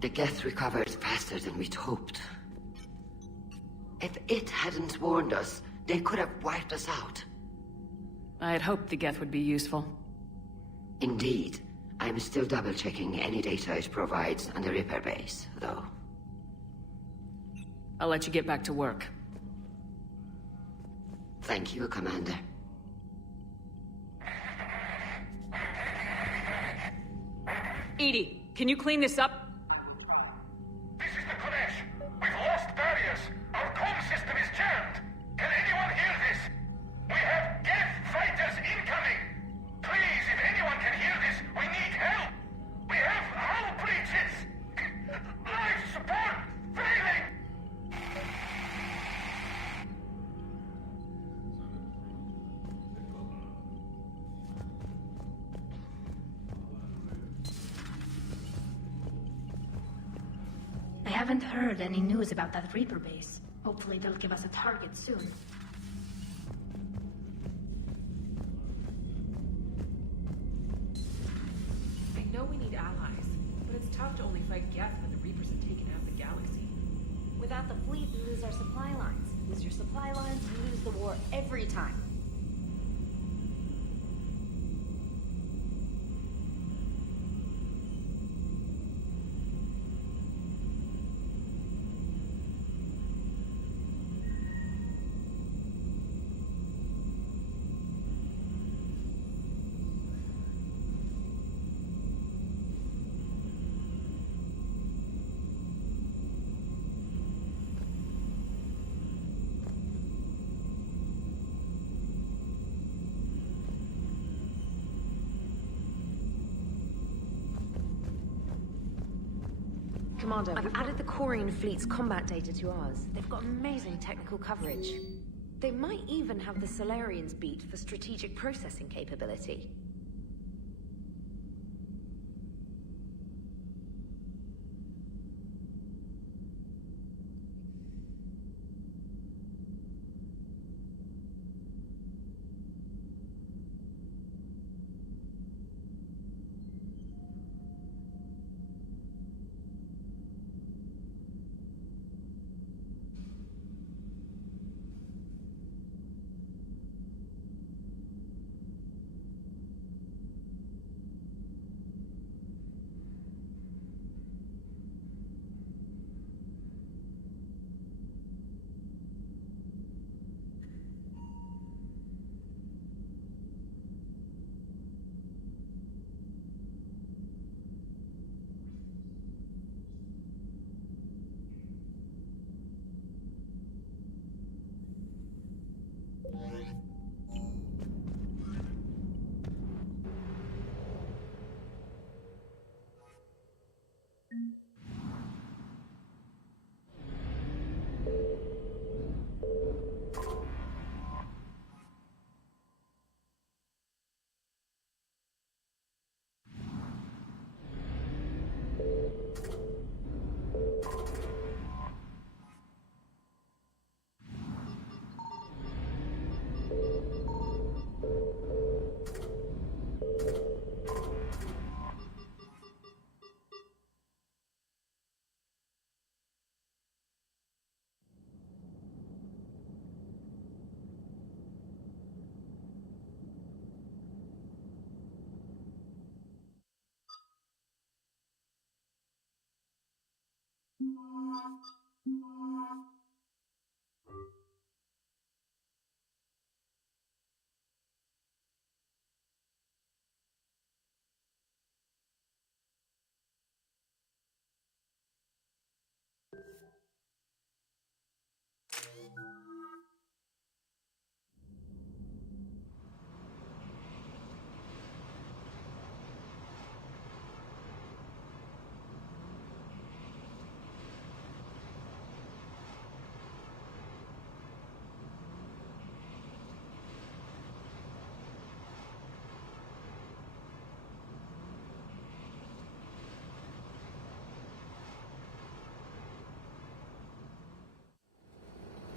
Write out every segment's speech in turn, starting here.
The Geth recovered faster than we'd hoped. If it hadn't warned us, they could have wiped us out. I had hoped the Geth would be useful. Indeed. I'm still double-checking any data it provides on the Reaper base, though. I'll let you get back to work. Thank you, Commander. Edie, can you clean this up? This is the Kodesh. We've lost barriers. Our comm system is jammed. Can anyone hear this? We have Geth fighters incoming. Please, if anyone can hear this, we need help. We have hull breaches. Life support failing. I haven't heard any news about that Reaper base. Hopefully they'll give us a target soon. I know we need allies, but it's tough to only fight Geth when the Reapers have taken out the galaxy. Without the fleet, we lose our supply lines. Lose your supply lines, you lose the war every time. Commander, I've added the Corian fleet's combat data to ours. They've got amazing technical coverage. They might even have the Solarians beat for strategic processing capability.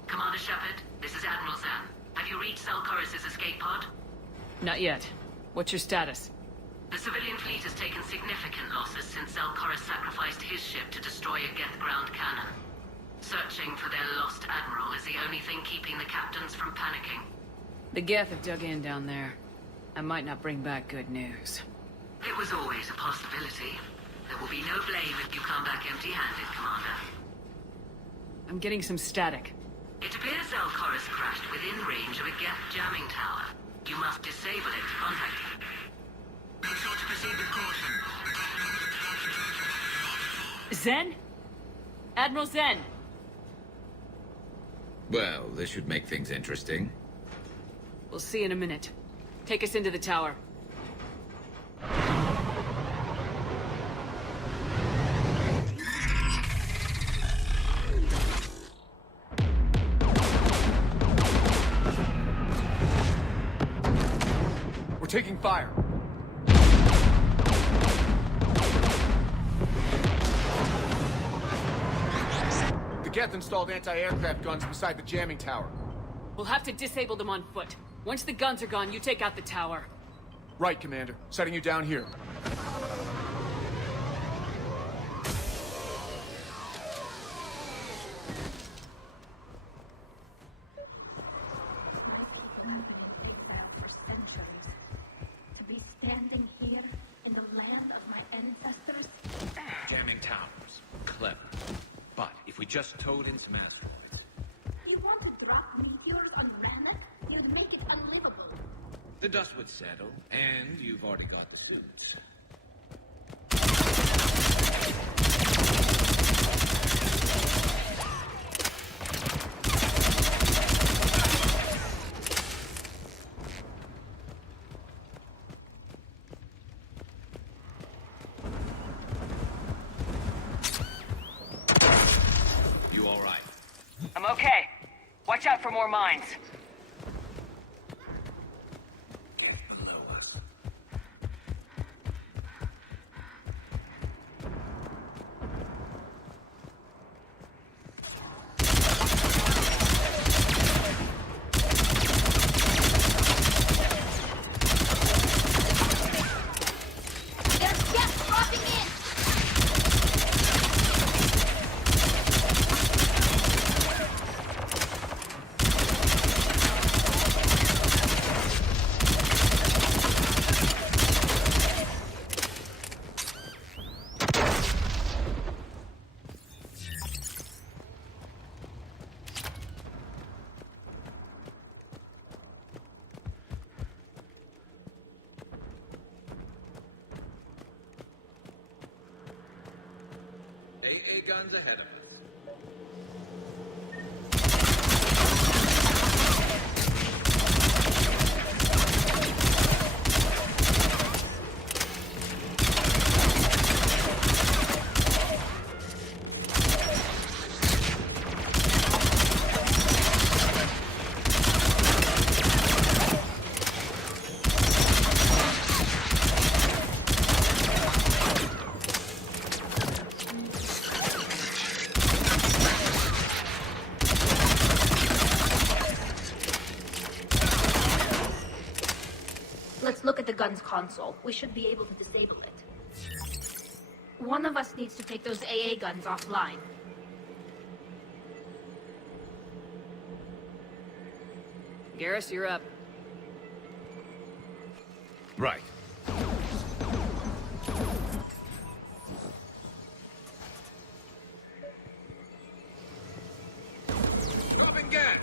Commander Shepard, this is Admiral Zan. Have you reached Zelcorus' escape pod? Not yet. What's your status? The civilian fleet has taken significant losses since Zelkorus sacrificed his ship to destroy a Geth ground cannon. Searching for their lost admiral is the only thing keeping the captains from panicking. The Geth have dug in down there. I might not bring back good news. It was always a possibility. There will be no blame if you come back empty-handed, Commander. I'm getting some static. It appears Zelkorus crashed within range of a Geth jamming tower. You must disable it to contact him. Make sure to proceed with caution. Zen? Admiral Zen! Well, this should make things interesting. We'll see in a minute. Take us into the tower. We're taking fire. The Geth installed anti-aircraft guns beside the jamming tower. We'll have to disable them on foot. Once the guns are gone, you take out the tower. Right, Commander. Setting you down here. For centuries. To be standing here in the land of my ancestors. Jamming towers. Clever. But if we just towed in some asteroids... You want to drop meteors on Rannoch? You'd make it unlivable. The dust would settle, and you've already got the suits. You all right? I'm okay. Watch out for more mines. Below us. There's Geth dropping in! AA guns ahead of us. Let's look at the gun's console. We should be able to disable it. One of us needs to take those AA guns offline. Garrus, you're up. Right. Dropping gas!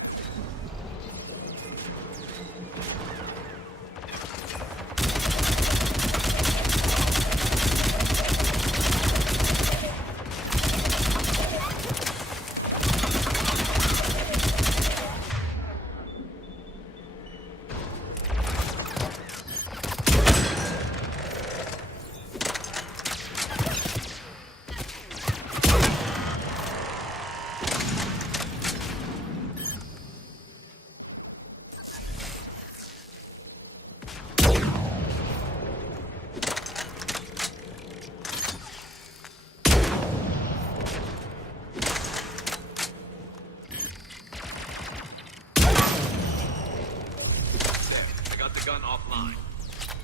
Gun offline.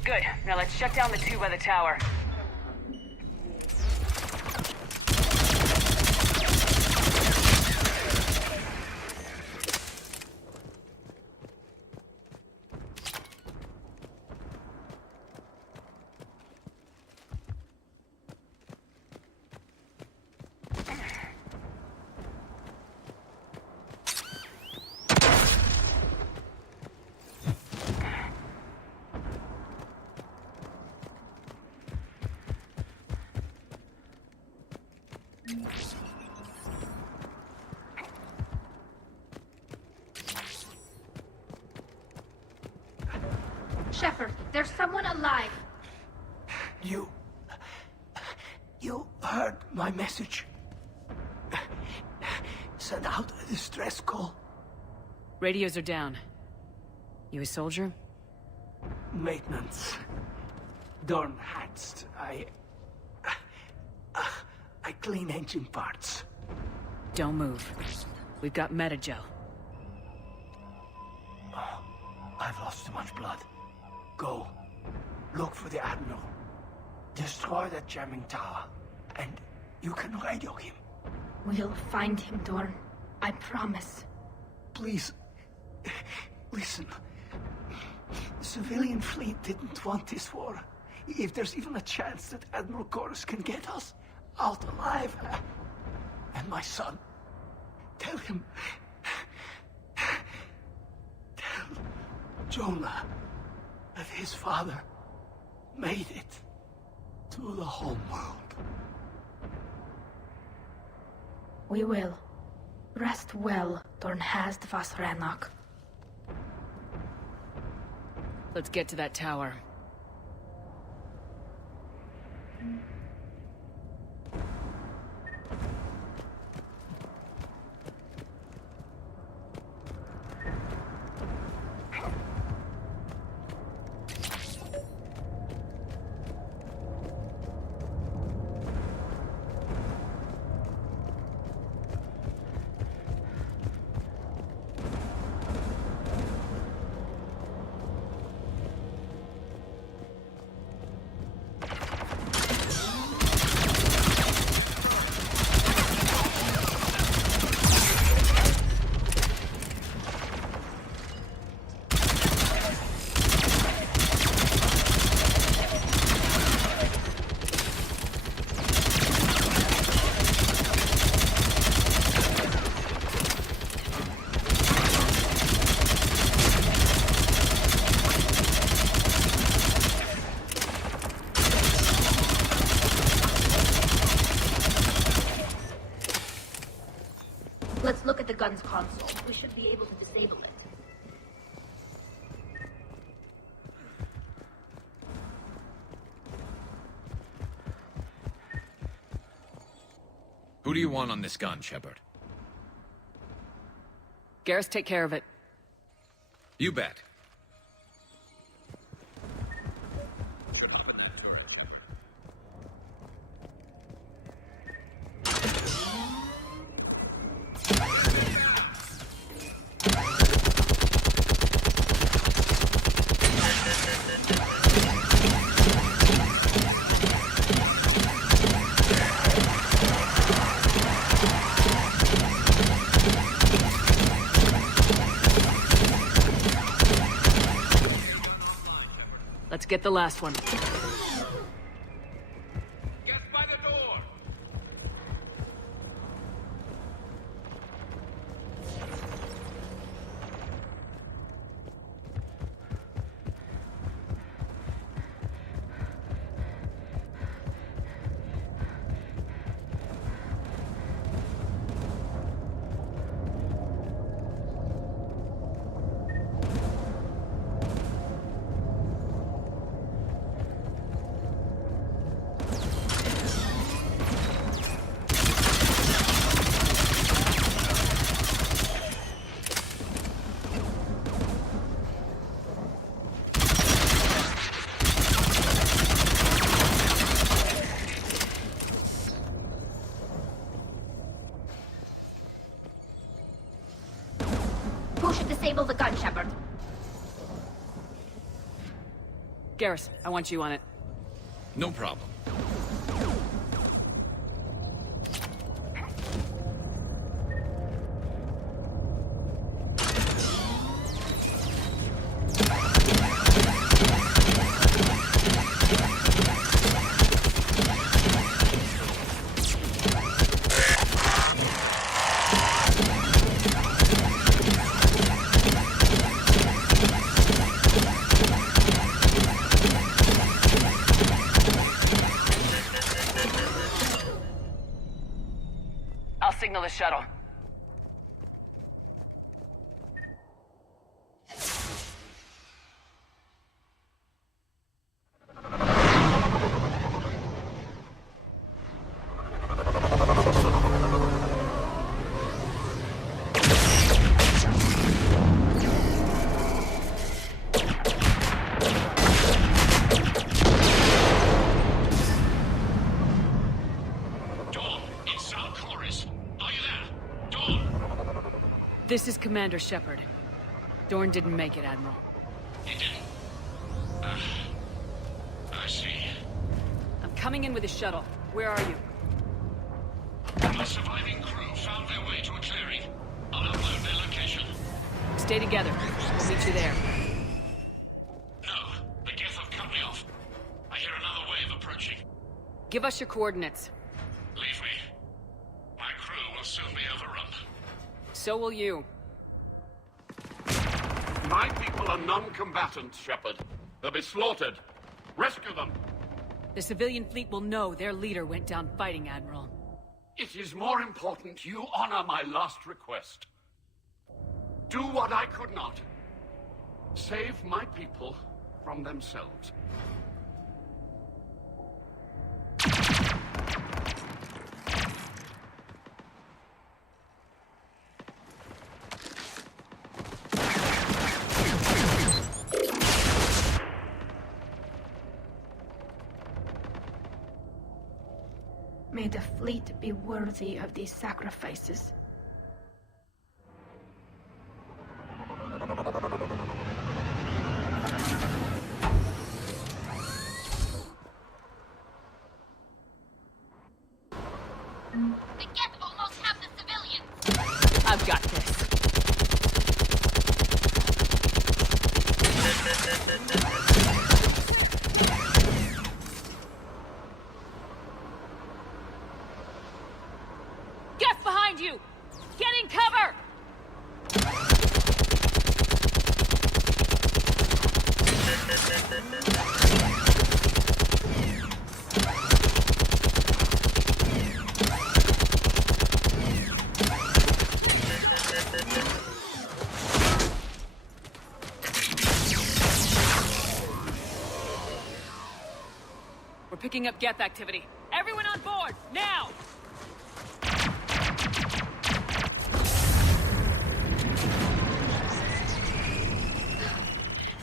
Good. Now let's shut down the two by the tower. Shepard, there's someone alive. You heard my message. Send out a distress call. Radios are down. You a soldier? Maintenance. Dorn hatched. I clean engine parts. Don't move. We've got Metagel. Oh, I've lost too much blood. Go. Look for the Admiral. Destroy that jamming tower. And you can radio him. We'll find him, Dorn. I promise. Please. Listen. The civilian fleet didn't want this war. If there's even a chance that Admiral Chorus can get us out alive. And my son. Tell him. Tell Jonah that his father made it to the home world. We will. Rest well, Dorn has the Vasranok. Let's get to that tower. Let's look at the gun's console. We should be able to disable it. Who do you want on this gun, Shepard? Garrus, take care of it. You bet. Let's get the last one. Get by the door! Who should disable the gun, Shepard? Garrus, I want you on it. No problem. I'll signal the shuttle. This is Commander Shepard. Dorn didn't make it, Admiral. He didn't? I see. I'm coming in with a shuttle. Where are you? The surviving crew found their way to a clearing. I'll upload their location. Stay together. We'll meet you there. No, the Geth have cut me off. I hear another wave approaching. Give us your coordinates. Leave me. My crew will soon be overrun. So will you. My people are non-combatants, Shepard. They'll be slaughtered. Rescue them. The civilian fleet will know their leader went down fighting, Admiral. It is more important you honor my last request. Do what I could not. Save my people from themselves. May the fleet be worthy of these sacrifices. The Geth almost have the civilians! I've got this. Geth behind you! Get in cover! We're picking up Geth activity. Everyone on board, now!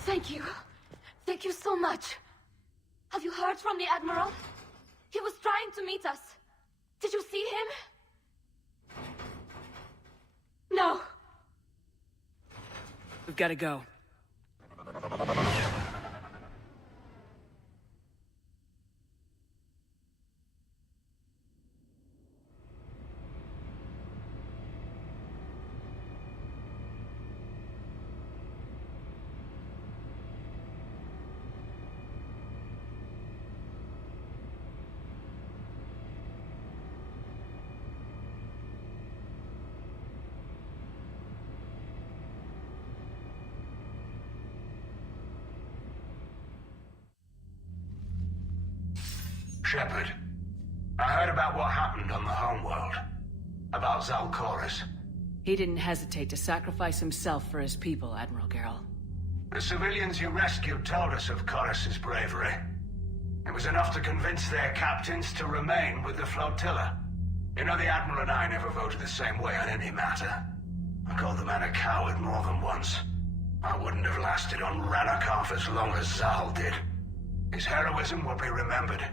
Thank you. Thank you so much. Have you heard from the Admiral? He was trying to meet us. Did you see him? No. We've got to go. Shepard, I heard about what happened on the homeworld. About Zalcoris. He didn't hesitate to sacrifice himself for his people, Admiral Gerrel. The civilians you rescued told us of Corus's bravery. It was enough to convince their captains to remain with the flotilla. You know, the Admiral and I never voted the same way on any matter. I called the man a coward more than once. I wouldn't have lasted on Ranakov as long as Zal did. His heroism will be remembered.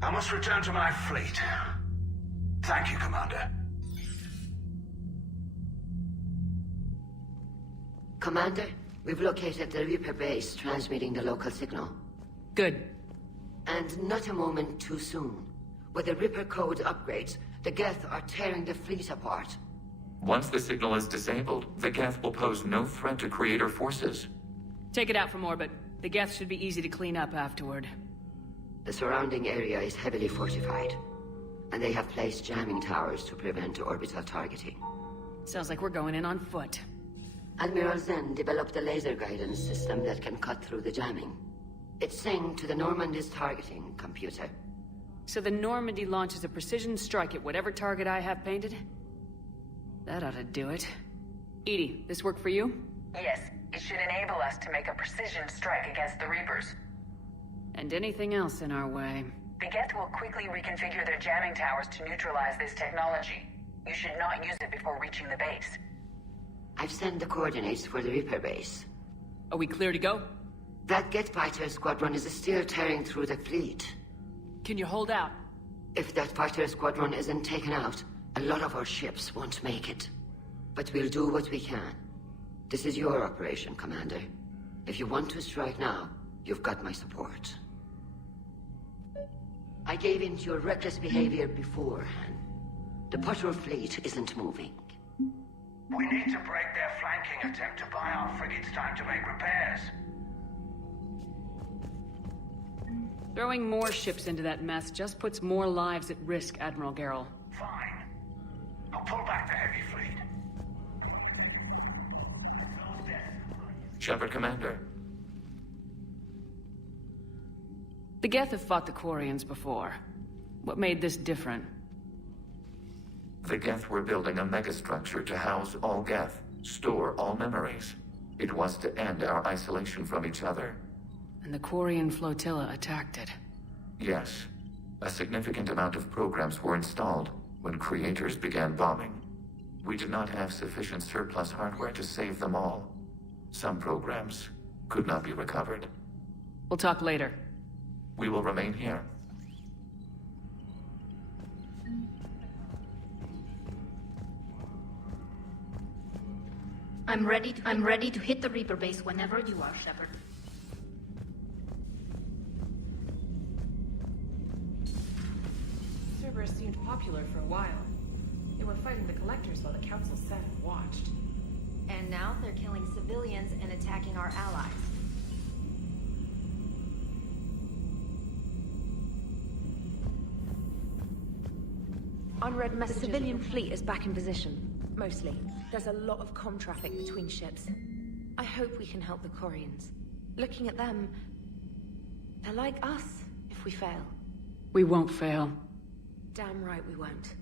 I must return to my fleet. Thank you, Commander. Commander, We've located the Reaper base transmitting the local signal. Good. And not a moment too soon. With the Reaper code upgrades, the Geth are tearing the fleet apart. Once the signal is disabled, the Geth will pose no threat to Creator forces. Take it out from orbit. The Geth should be easy to clean up afterward. The surrounding area is heavily fortified, and they have placed jamming towers to prevent orbital targeting. Sounds like we're going in on foot. Admiral Zen developed a laser guidance system that can cut through the jamming. It's synced to the Normandy's targeting computer. So the Normandy launches a precision strike at whatever target I have painted? That ought to do it. Edie, this work for you? Yes, it should enable us to make a precision strike against the Reapers. And anything else in our way. The Geth will quickly reconfigure their jamming towers to neutralize this technology. You should not use it before reaching the base. I've sent the coordinates for the Reaper base. Are we clear to go? That Geth fighter squadron is still tearing through the fleet. Can you hold out? If that fighter squadron isn't taken out, a lot of our ships won't make it. But we'll do what we can. This is your operation, Commander. If you want to strike now, you've got my support. I gave in to your reckless behavior beforehand. The patrol fleet isn't moving. We need to break their flanking attempt to buy our frigates time to make repairs. Throwing more ships into that mess just puts more lives at risk, Admiral Garrel. Fine. I'll pull back the heavy fleet. Shepard, Commander. The Geth have fought the Quarians before. What made this different? The Geth were building a megastructure to house all Geth, store all memories. It was to end our isolation from each other. And the Quarian flotilla attacked it. Yes. A significant amount of programs were installed when Creators began bombing. We did not have sufficient surplus hardware to save them all. Some programs could not be recovered. We'll talk later. We will remain here. I'm ready to hit the Reaper base whenever you are, Shepard. Cerberus seemed popular for a while. They were fighting the Collectors while the Council sat and watched. And now they're killing civilians and attacking our allies. Unread messages. The civilian fleet is back in position. Mostly. There's a lot of comm traffic between ships. I hope we can help the Quarians. Looking at them, they're like us if we fail. We won't fail. Damn right we won't.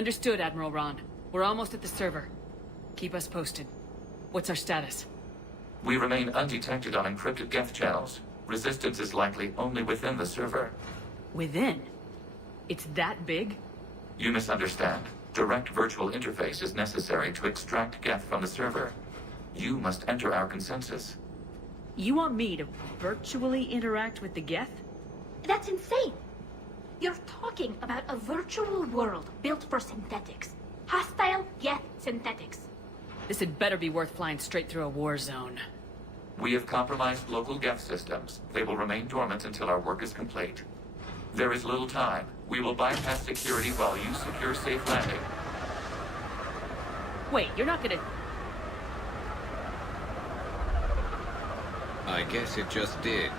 Understood, Admiral Ron. We're almost at the server. Keep us posted. What's our status? We remain undetected on encrypted Geth channels. Resistance is likely only within the server. Within? It's that big? You misunderstand. Direct virtual interface is necessary to extract Geth from the server. You must enter our consensus. You want me to virtually interact with the Geth? That's insane! You're talking about a virtual world built for synthetics. Hostile, Geth synthetics. This had better be worth flying straight through a war zone. We have compromised local Geth systems. They will remain dormant until our work is complete. There is little time. We will bypass security while you secure safe landing. Wait, you're not gonna... I guess it just did.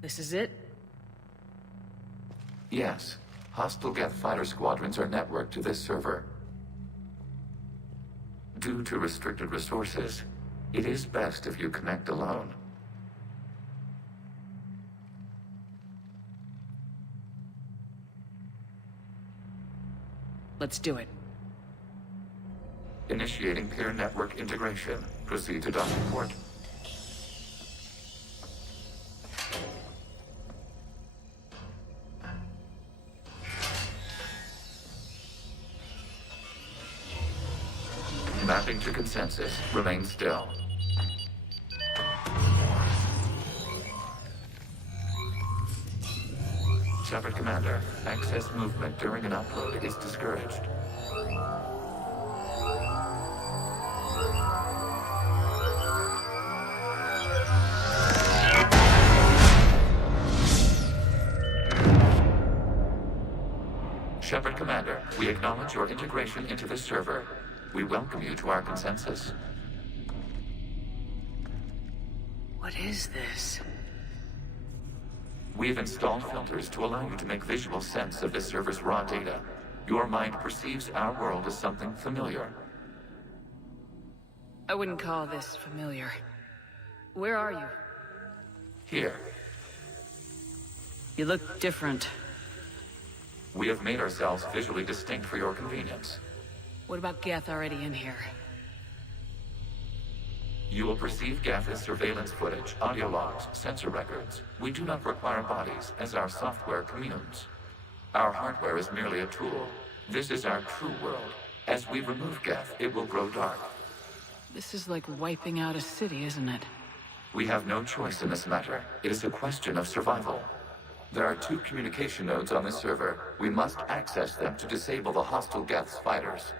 This is it? Yes. Hostile Geth fighter squadrons are networked to this server. Due to restricted resources, it is best if you connect alone. Let's do it. Initiating peer network integration. Proceed to docking port. Mapping to consensus. Remain still. Shepard Commander, access movement during an upload is discouraged. Shepard Commander, we acknowledge your integration into this server. We welcome you to our consensus. What is this? We've installed filters to allow you to make visual sense of this server's raw data. Your mind perceives our world as something familiar. I wouldn't call this familiar. Where are you? Here. You look different. We have made ourselves visually distinct for your convenience. What about Geth already in here? You will perceive Geth as surveillance footage, audio logs, sensor records. We do not require bodies, as our software communes. Our hardware is merely a tool. This is our true world. As we remove Geth, it will grow dark. This is like wiping out a city, isn't it? We have no choice in this matter. It is a question of survival. There are 2 communication nodes on this server. We must access them to disable the hostile Geth's fighters.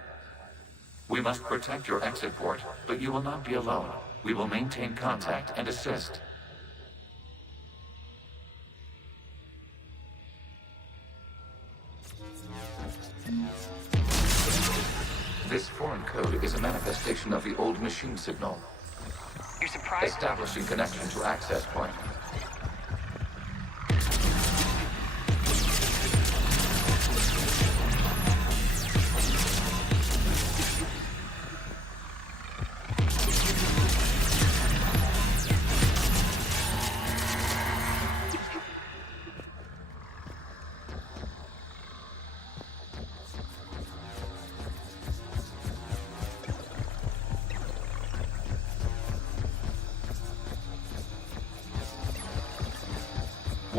We must protect your exit port, but you will not be alone. We will maintain contact and assist. This foreign code is a manifestation of the old machine signal. You're surprised? Establishing connection to access point.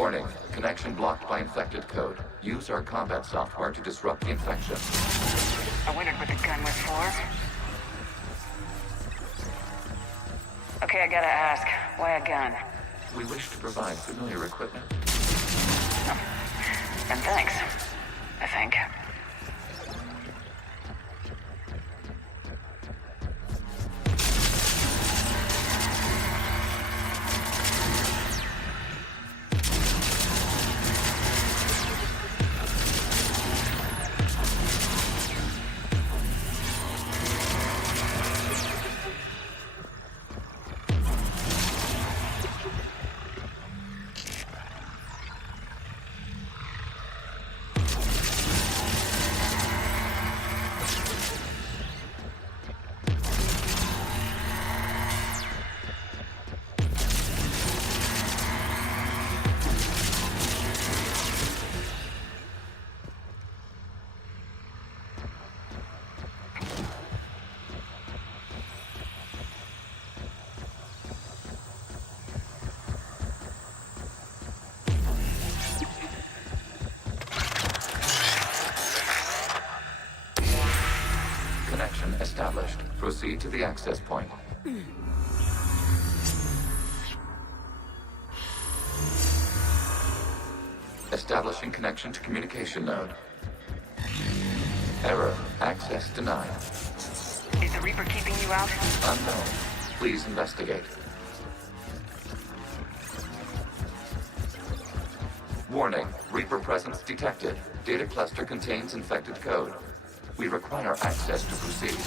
Warning, connection blocked by infected code. Use our combat software to disrupt the infection. I wondered what the gun was for. Okay, I gotta ask, why a gun? We wish to provide familiar equipment. And thanks, I think. Connection established. Proceed to the access point. Establishing connection to communication node. Error. Access denied. Is the Reaper keeping you out? Unknown. Please investigate. Warning. Reaper presence detected. Data cluster contains infected code. We require access to proceed.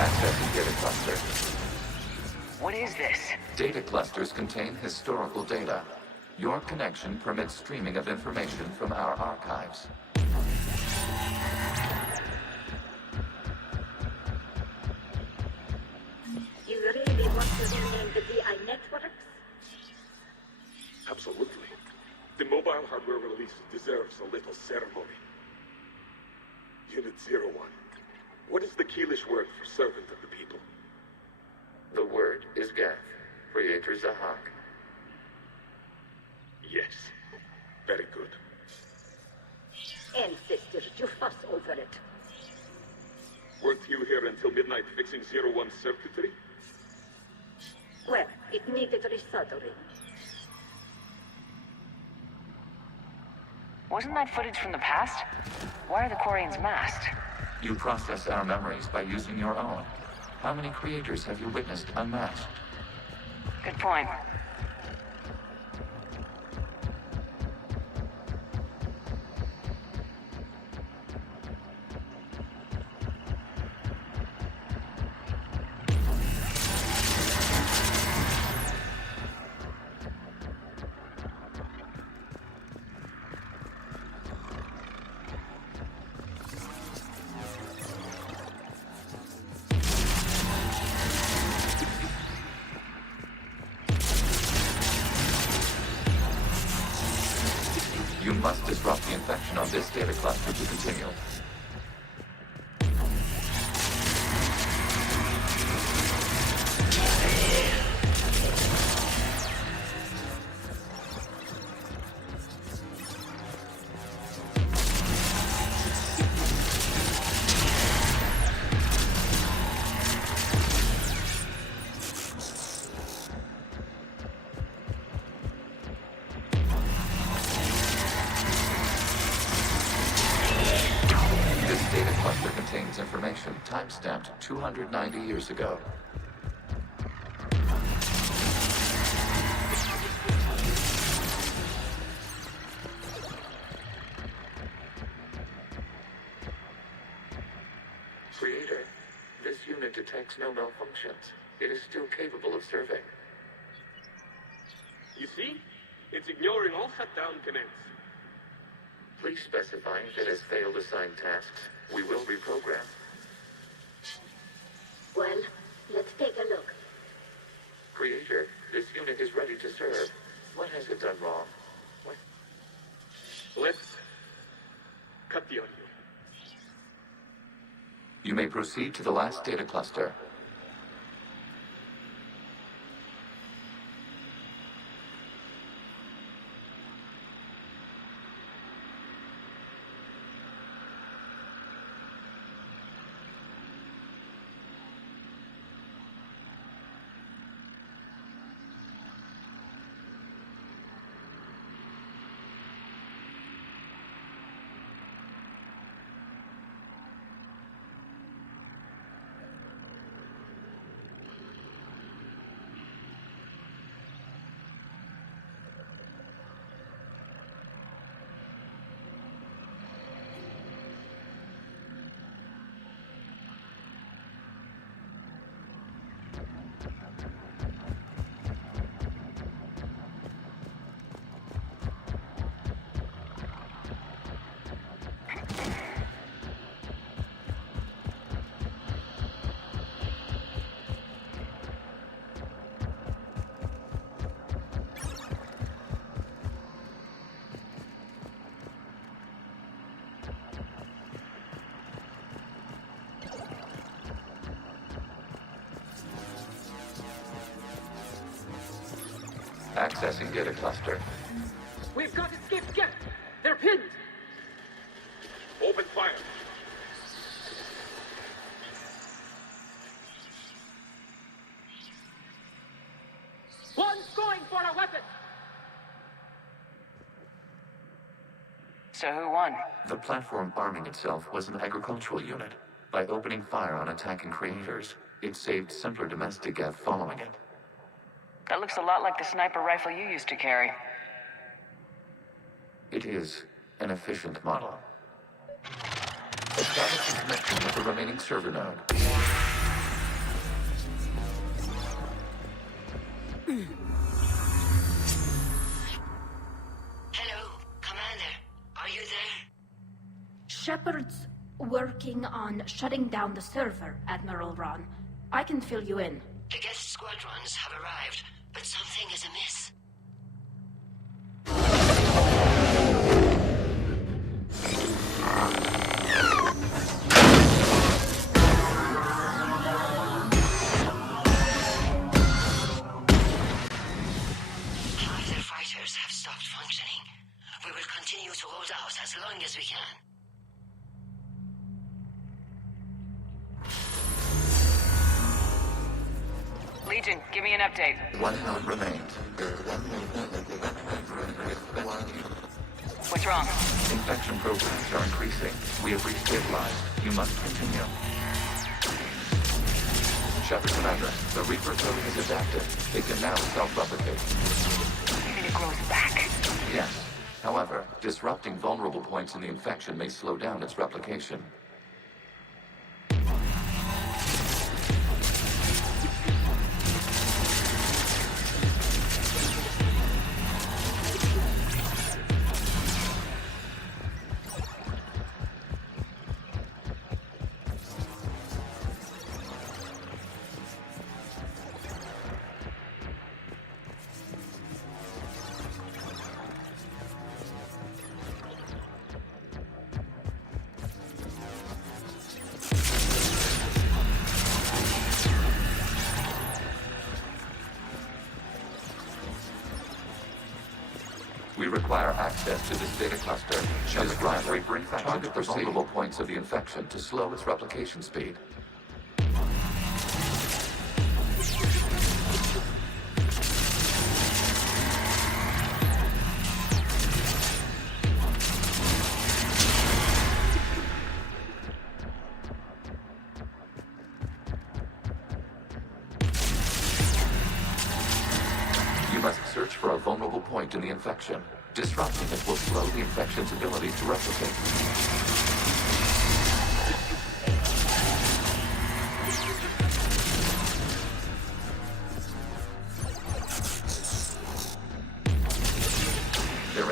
Accessing data cluster. What is this? Data clusters contain historical data. Your connection permits streaming of information from our archives. You really want to rename the DI networks? Absolutely. The mobile hardware release deserves a little ceremony. Unit 01. What is the Keelish word for servant of the people? The word is Geth. Creator Zahak. Yes. Very good. Ancestors, you fuss over it. Weren't you here until midnight fixing 01's circuitry? Well, it needed resoldering. Wasn't that footage from the past? Why are the Quarians masked? You process our memories by using your own. How many creators have you witnessed unmasked? Good point. You must disrupt the infection on this data cluster to continue. Information time-stamped 290 years ago. Creator, this unit detects detects no malfunctions. It is still capable of serving. You see? It's ignoring all shutdown commands. Please specify if it has failed assigned tasks. We will reprogram. Well, let's take a look. Creator, this unit is ready to serve. What has it done wrong? What? Let's cut the audio. You may proceed to the last data cluster. Accessing data cluster. We've got escaped Geth! They're pinned! Open fire! One's going for a weapon! So who won? The platform arming itself was an agricultural unit. By opening fire on attacking creators, it saved simpler domestic Geth following it. That looks a lot like the sniper rifle you used to carry. It is an efficient model. Establishing connection with the remaining server node. Hello, Commander. Are you there? Shepard's working on shutting down the server, Admiral Ron. I can fill you in. The guest squadrons have arrived, but something is amiss. Half their fighters have stopped functioning. We will continue to hold out as long as we can. Legion, give me an update. One node remains. What's wrong? Infection programs are increasing. We have restabilized. You must continue. Shepard Commander, the Reaper code is adapted. It can now self-replicate. You mean it grows back? Yes. However, disrupting vulnerable points in the infection may slow down its replication. We require access to this data cluster. Shepard Primary brink target the vulnerable points of the infection to slow its replication speed. You must search for a vulnerable point in the infection. Disrupting it will slow the infection's ability to replicate.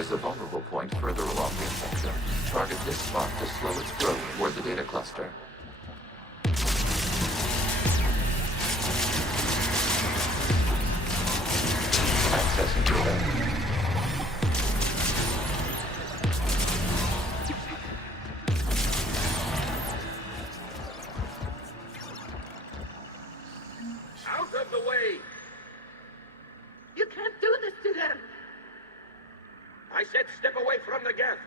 is a vulnerable point further along the infection. Target this spot to slow its growth toward the data cluster. Accessing data. Out of the way! You can't do this to them! I said step away from the geth!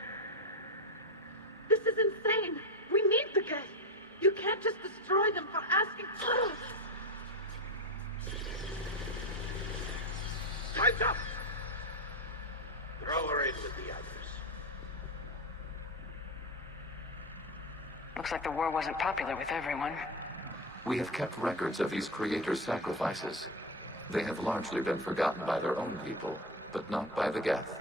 This is insane! We need the geth! You can't just destroy them for asking... Time's up! Throw her in with the others. Looks like the war wasn't popular with everyone. We have kept records of these creators' sacrifices. They have largely been forgotten by their own people, but not by the geth.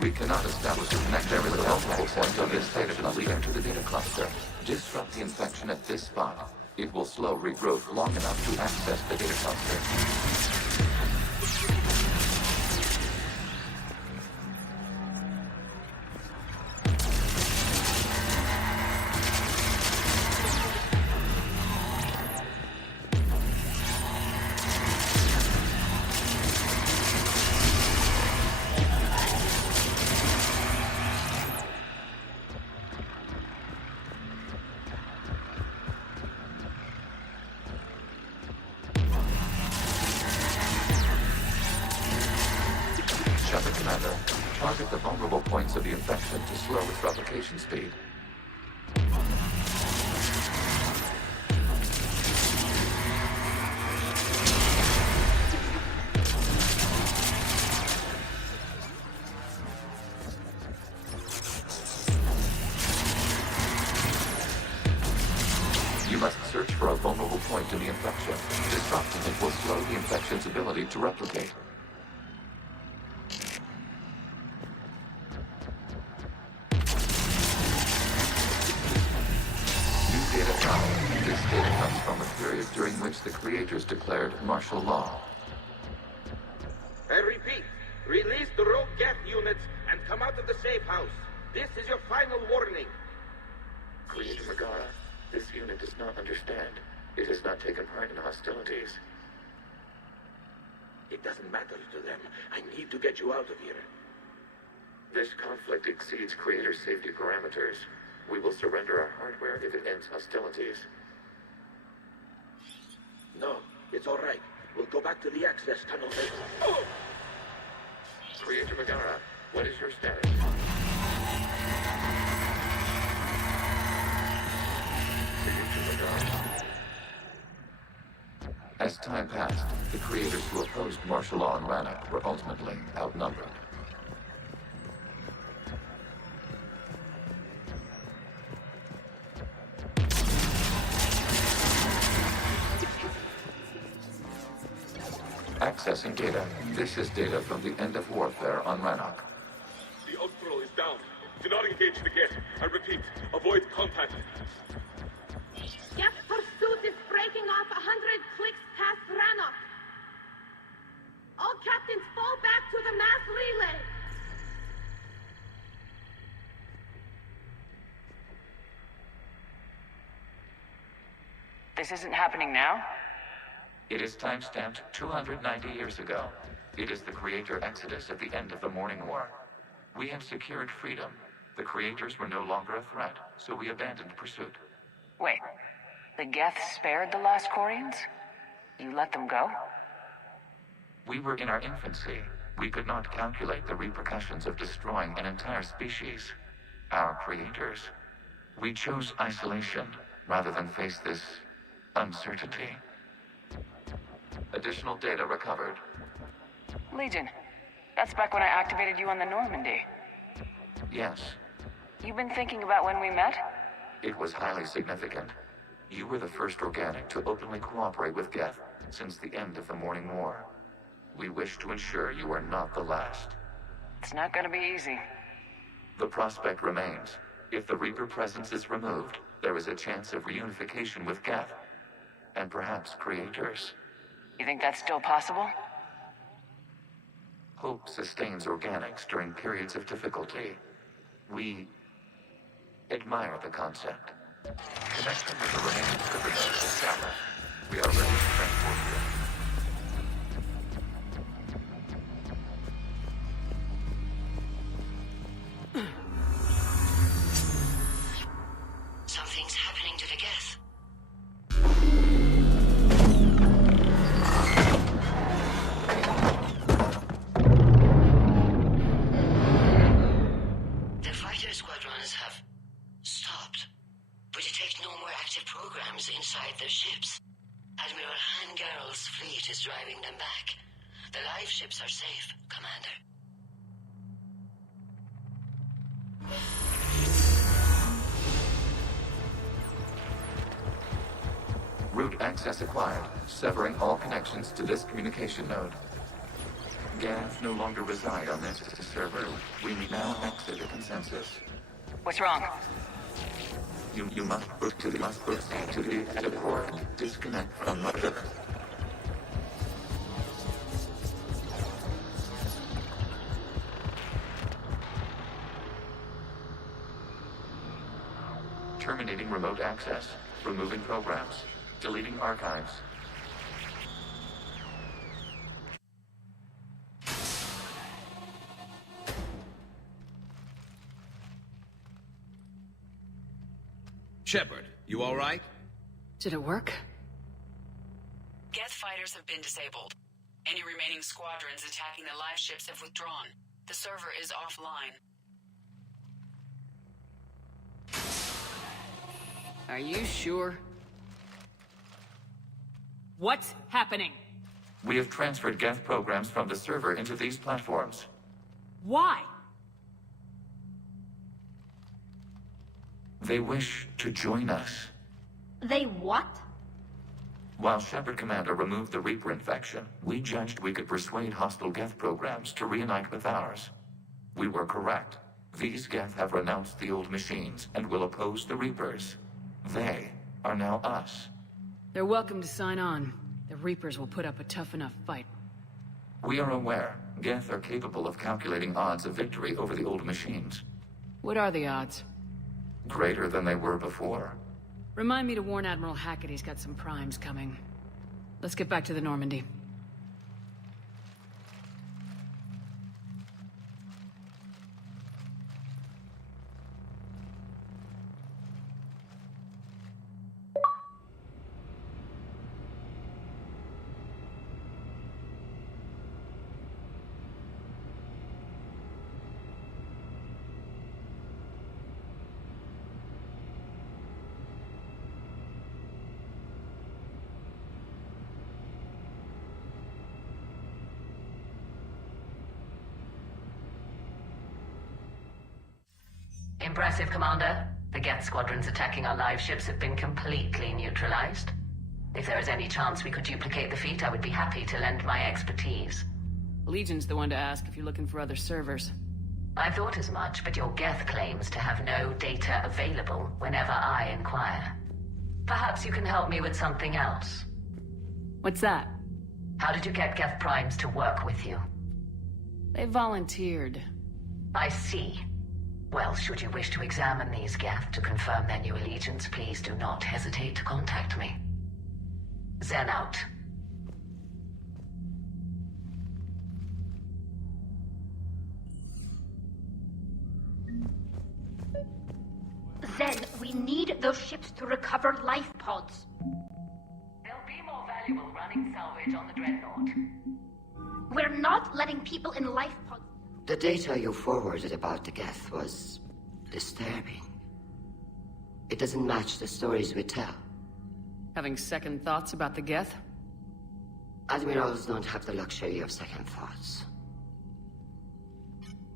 We cannot establish a connection with the multiple points of this data to lead into the data cluster. Disrupt the infection at this spot. It will slow regrowth long enough to access the data cluster. Shepard Commander, target the vulnerable points of the infection to slow its replication speed. You must search for a vulnerable point in the infection. Disrupting it will slow the infection's ability to replicate. This data comes from a period during which the creators declared martial law. I repeat, release the rogue geth units and come out of the safe house. This is your final warning. Creator Megara, this unit does not understand. It has not taken part in hostilities. It doesn't matter to them. I need to get you out of here. This conflict exceeds Creator's safety parameters. We will surrender our hardware if it ends hostilities. No, it's all right. We'll go back to the access tunnel later. Oh! Creator Megara, what is your status? Creator Megara. As time passed, the creators who opposed martial law in Rannoch were ultimately outnumbered. Accessing data. This is data from the end of warfare on Rannoch. The Ultral is down. Do not engage the gate. I repeat, avoid contact. Geth pursuit is breaking off 100 clicks past Rannoch. All captains fall back to the mass relay. This isn't happening now? It is time-stamped 290 years ago. It is the Creator Exodus at the end of the Morning War. We had secured freedom. The Creators were no longer a threat, so we abandoned pursuit. Wait, the geth spared the last Corians? You let them go? We were in our infancy. We could not calculate the repercussions of destroying an entire species. Our creators We chose isolation rather than face this uncertainty. Additional data recovered. Legion, that's back when I activated you on the Normandy. Yes, You've been thinking about when we met? it was highly significant. You were the first organic to openly cooperate with Geth since the end of the Morning War. We wish to ensure you are not the last. It's not gonna be easy. The prospect remains. If the Reaper presence is removed, there is a chance of reunification with Geth. And perhaps creators. You think that's still possible? Hope sustains organics during periods of difficulty. We admire the concept. Connection with the remaining Clippers is established. We are ready to transport you. Something's happening to the Geth. The fighter squadrons have stopped, but detect no more active programs inside their ships. Admiral Hangarl's fleet is driving them back. The live ships are safe, Commander. Route access acquired, severing all connections to this communication node. Geth no longer reside on this server. We now exit the consensus. What's wrong? You must proceed to the exit port. Disconnect from the ship. Terminating remote access. Removing programs. Deleting archives. Shepard, you all right? Did it work? Geth fighters have been disabled. Any remaining squadrons attacking the live ships have withdrawn. The server is offline. Are you sure? What's happening? We have transferred Geth programs from the server into these platforms. Why? They wish to join us. They what? While Shepard Commander removed the Reaper infection, we judged we could persuade hostile Geth programs to reunite with ours. We were correct. These Geth have renounced the old machines and will oppose the Reapers. They are now us. They're welcome to sign on. The Reapers will put up a tough enough fight. We are aware Geth are capable of calculating odds of victory over the old machines. What are the odds? Greater than they were before. Remind me to warn Admiral Hackett he's got some primes coming. Let's get back to the Normandy. Impressive, Commander. The Geth squadrons attacking our live ships have been completely neutralized. If there is any chance we could duplicate the feat, I would be happy to lend my expertise. Legion's the one to ask if you're looking for other servers. I thought as much, but your Geth claims to have no data available whenever I inquire. Perhaps you can help me with something else. What's that? How did you get Geth primes to work with you? They volunteered. I see. Well, should you wish to examine these Geth to confirm their new allegiance, please do not hesitate to contact me. Zen out. Zen, we need those ships to recover life pods. They'll be more valuable running salvage on the Dreadnought. We're not letting people in life pods. The data you forwarded about the Geth was disturbing. It doesn't match the stories we tell. Having second thoughts about the Geth? Admirals don't have the luxury of second thoughts.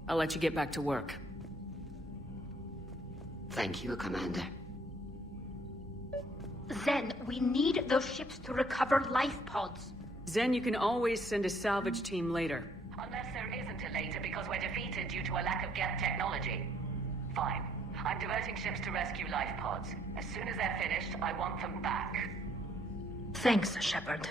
I'll let you get back to work. Thank you, Commander. Zen, we need those ships to recover life pods. Zen, you can always send a salvage team later. Unless there isn't a later because we're defeated due to a lack of Geth technology. Fine. I'm diverting ships to rescue life pods. As soon as they're finished, I want them back. Thanks, Shepard.